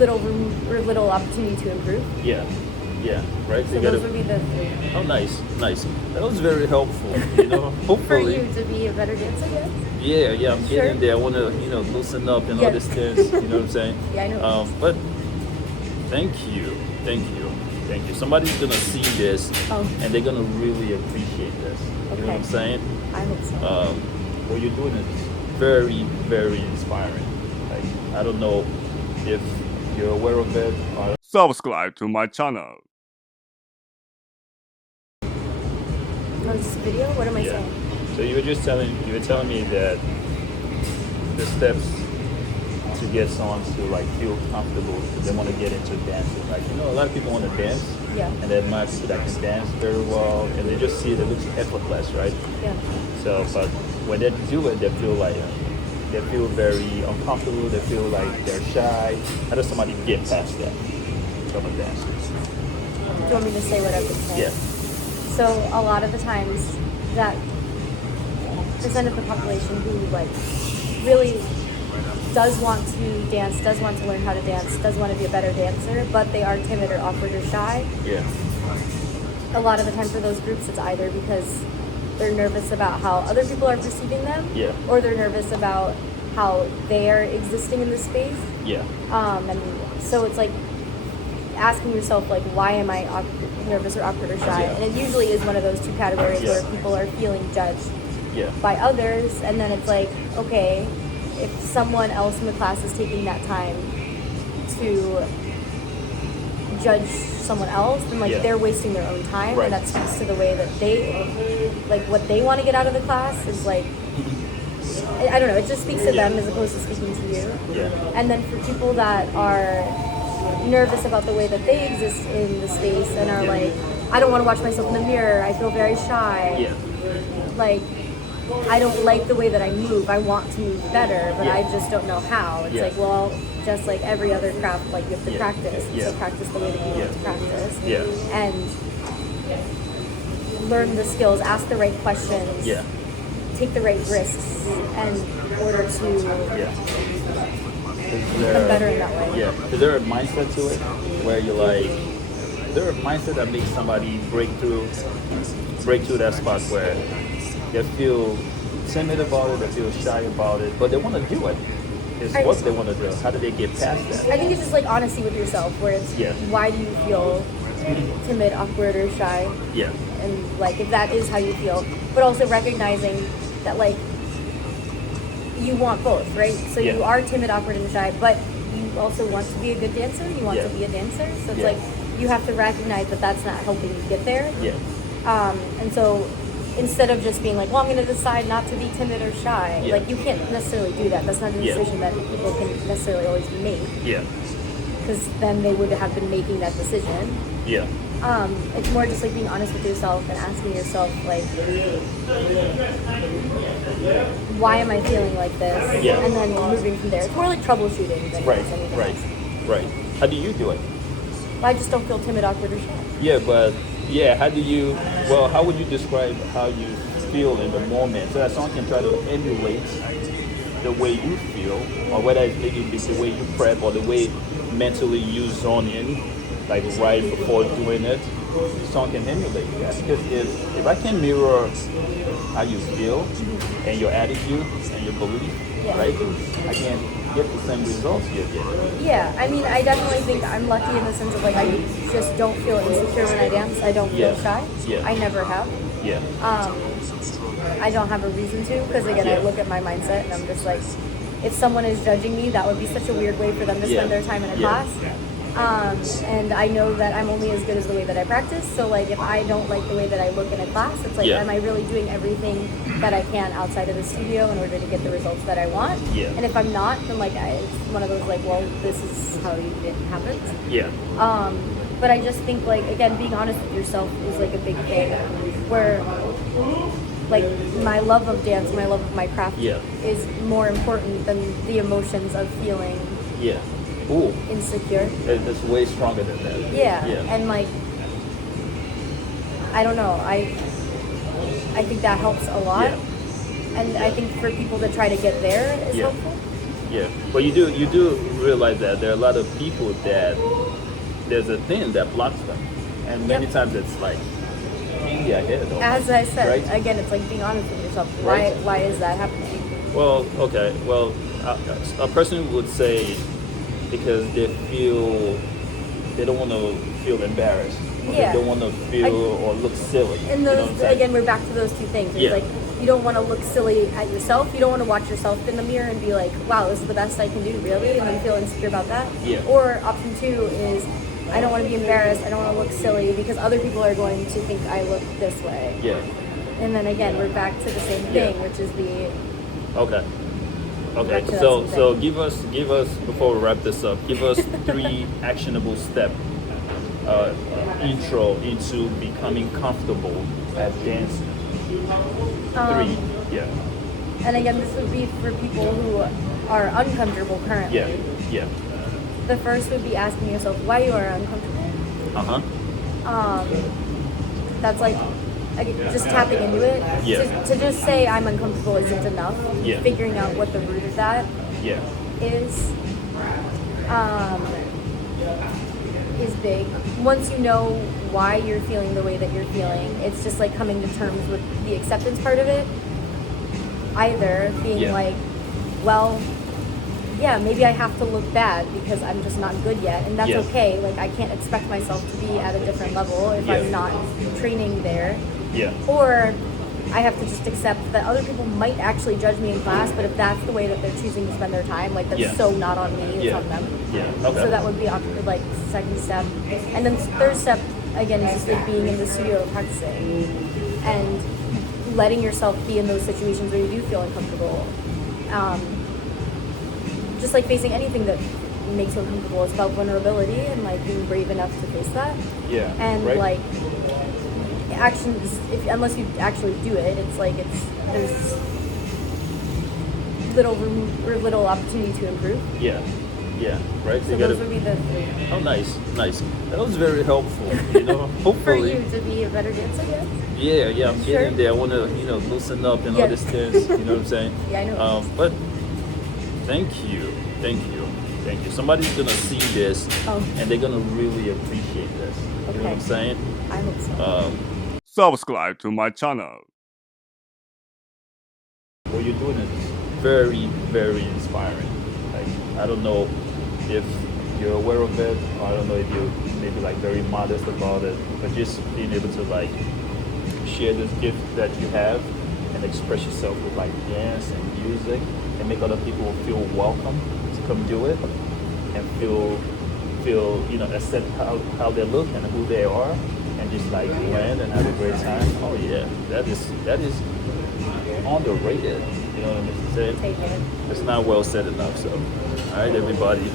little room or little opportunity to improve. Yeah, right. So those would be the Oh, nice. That was very helpful. You know, for hopefully. you to be a better dancer. Yeah. I'm Sure. getting there. I want to, loosen up and all these things. You know what I'm saying? Yeah, I know. But thank you. Somebody's gonna see this, and they're gonna really appreciate this. You know what I'm saying? I hope so. What you're doing is very, very inspiring. Like, I don't know if you're aware of it. Or Subscribe to my channel. Oh, it's a video? What am I saying? So you were telling me that the steps to get someone to like feel comfortable because they want to get into dancing. Like, a lot of people want to dance. Yeah. And they admire people that can dance very well, and they just see it looks effortless, right? Yeah. So, but when they do it, they feel very uncomfortable. They feel like they're shy. How does somebody get past that from a dancer? Do you want me to say what I've been saying? Yeah. So a lot of the times that percent of the population who like really does want to dance, does want to learn how to dance, does want to be a better dancer, but they are timid or awkward or shy. Yeah. A lot of the time for those groups, it's either because they're nervous about how other people are perceiving them, Yeah. or they're nervous about how they are existing in the space. Yeah. And so it's like asking yourself, like, why am I nervous or awkward or shy? Yeah. And it usually is one of those two categories where people are feeling judged by others, and then it's like, okay, if someone else in the class is taking that time to judge someone else, then like they're wasting their own time, and that speaks to the way that they, like, what they want to get out of the class is like, I don't know, it just speaks to them as opposed to speaking to you. Yeah. And then for people that are nervous about the way that they exist in the space and are like, I don't want to watch myself in the mirror, I feel very shy. Like, I don't like the way that I move. I want to move better, but I just don't know how. It's like, well, just like every other craft, like you have to practice. So practice the way that you want to practice. And learn the skills, ask the right questions, take the right risks in order to become better in that way. Yeah. Is there a mindset to it where you're like, is there a mindset that makes somebody break through that spot where they feel timid about it, they feel shy about it, but they want to do it? It's what they want to do. How do they get past that? I think it's just like honesty with yourself, where it's why do you feel timid, awkward, or shy? Yeah. And like if that is how you feel, but also recognizing that like you want both, right? So you are timid, awkward, and shy, but you also want to be a good dancer. You want to be a dancer, so it's like you have to recognize that that's not helping you get there. And so instead of just being like, well, I'm going to decide not to be timid or shy, like you can't necessarily do that. That's not a decision that people can necessarily always make. Because then they would have been making that decision. It's more just like being honest with yourself and asking yourself, like, why am I feeling like this? And then moving from there. It's more like troubleshooting than anything else. Right. How do you do it? I just don't feel timid, awkward, or shy. How would you describe how you feel in the moment so that someone can try to emulate the way you feel, or whether it's maybe the way you prep or the way mentally you zone in, like right before doing it, someone can emulate that? Because if I can mirror how you feel and your attitude and your belief, right, I can get the same results you're getting. Yeah, I mean, I definitely think I'm lucky in the sense of like I just don't feel insecure when I dance. I don't feel shy. I never have. I don't have a reason to, because again, I look at my mindset and I'm just like, if someone is judging me, that would be such a weird way for them to spend their time in a class. And I know that I'm only as good as the way that I practice. So like, if I don't like the way that I look in a class, it's like, am I really doing everything that I can outside of the studio in order to get the results that I want? And if I'm not, then like, it's one of those like, well, this is how it happens. But I just think like, again, being honest with yourself is like a big thing, where like my love of dance, my love of my craft is more important than the emotions of feeling insecure. It's way stronger than that. And like, I don't know, I think that helps a lot. And I think for people to try to get there is helpful. Yeah. But you do realize that there are a lot of people that there's a thing that blocks them, and many Yep. times it's like in their head. Almost, As I said, right? again, it's like being honest with yourself. Right. Why is that happening? Well, okay. Well, a person would say because they don't want to feel embarrassed. Or Yeah. They don't want to feel or look silly. And you know those, what I'm saying? again, we're back to those two things. It's Yeah. like you don't want to look silly at yourself. You don't want to watch yourself in the mirror and be like, wow, this is the best I can do, really? And then feel insecure about that. Yeah. Or option two is, I don't want to be embarrassed. I don't want to look silly because other people are going to think I look this way. Yeah. And then again, we're back to the same Yeah. thing, which is the Okay. Okay. Back to that So same thing. give us before we wrap this up. Give us 3 actionable step intro into becoming comfortable at dancing. 3. Yeah. And again, this would be for people who are uncomfortable currently. Yeah. Yeah. The first would be asking yourself why you are uncomfortable. Uh-huh. That's like just tapping into it. Yeah. To just say I'm uncomfortable isn't enough. Yeah. Figuring out what the root of that Yeah. is big. Once you know why you're feeling the way that you're feeling, it's just like coming to terms with the acceptance part of it. Either being Yeah. like, well, yeah, maybe I have to look bad because I'm just not good yet, and that's Yes. okay. Like I can't expect myself to be at a different level if Yeah. I'm not training there. Yeah. Or I have to just accept that other people might actually judge me in class, but if that's the way that they're choosing to spend their time, like that's Yeah. so not on me, it's Yeah. on them. Yeah. Okay. So that would be like second step. And then third step, again, is just like being in the studio practicing and letting yourself be in those situations where you do feel uncomfortable. Just like facing anything that makes you uncomfortable is about vulnerability and like being brave enough to face that. Yeah. And right? like actions, unless you actually do it, it's like there's little room or little opportunity to improve. Yeah. Yeah. Right. So those would be the Oh, nice. That was very helpful. You know, for hopefully. you to be a better dancer. Yes. Yeah. I'm Sure. getting there. I want to, loosen up and all Yes. this things. You know what I'm saying? Yeah, I know. But thank you. Somebody's gonna see this, and they're gonna really appreciate this. You know what I'm saying? I hope so. Subscribe to my channel. What you're doing is very, very inspiring. Like, I don't know if you're aware of it, or I don't know if you're maybe like very modest about it, but just being able to like share this gift that you have and express yourself with like dance and music and make other people feel welcome to come do it and feel accept how they look and who they are and just like land and have a great time. Oh yeah, that is underrated. You know what I'm saying? Take it. It's not well said enough. So, all right, everybody.